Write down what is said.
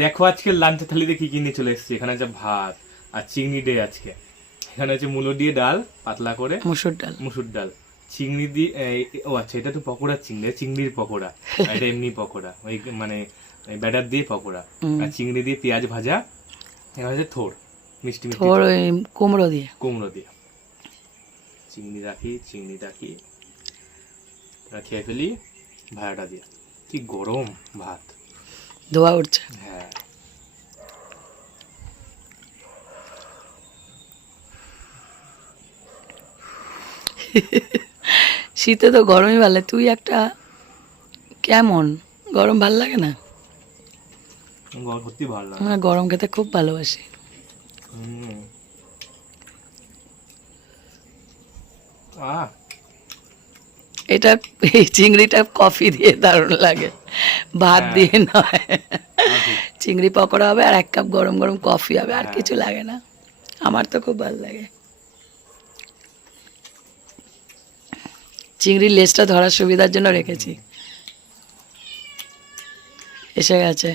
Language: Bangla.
দেখো আজকে লাঞ্চের থালিতে কি কি নিয়ে চলে এসেছি। এখানে আছে ভাত আর চিংড়ি ডে আজকে। এখানে আছে মূলো দিয়ে ডাল পাতলা করে, মুসুর ডাল চিংড়ি দিয়ে ও আচ্ছা, এটা তো পকোড়া চিংড়ি, চিংড়ির পকোড়া। আর এটা এমনি পকোড়া, ওই মানে ব্যাটার দিয়ে পকোড়া। আর চিংড়ি দিয়ে পেঁয়াজ ভাজা। এখানে আছে থোড়, মিষ্টি মিষ্টি কুমড়ো দিয়ে চিংড়ি রাখি খেয়ে ফেলি ভাড়াটা দিয়ে। কি গরম ভাত, ধোয়া উঠছে। হ্যাঁ শীতে তো গরমই ভালো। তুই একটা কেমন, গরম ভাল লাগে না? সত্যি ভালো লাগে। আমার গরম খেতে খুব ভালোবাসি। এটা এই চিংড়িটা কফি দিয়ে দারুণ লাগে, ভাত দিয়ে নয়। চিংড়ি পকোড়া হবে আর 1 কাপ গরম গরম কফি হবে, আর কিছু লাগে না। আমার তো খুব ভালো লাগে। চিংড়ির লেজটা ধরার সুবিধার জন্য রেখেছি। এসে গেছে।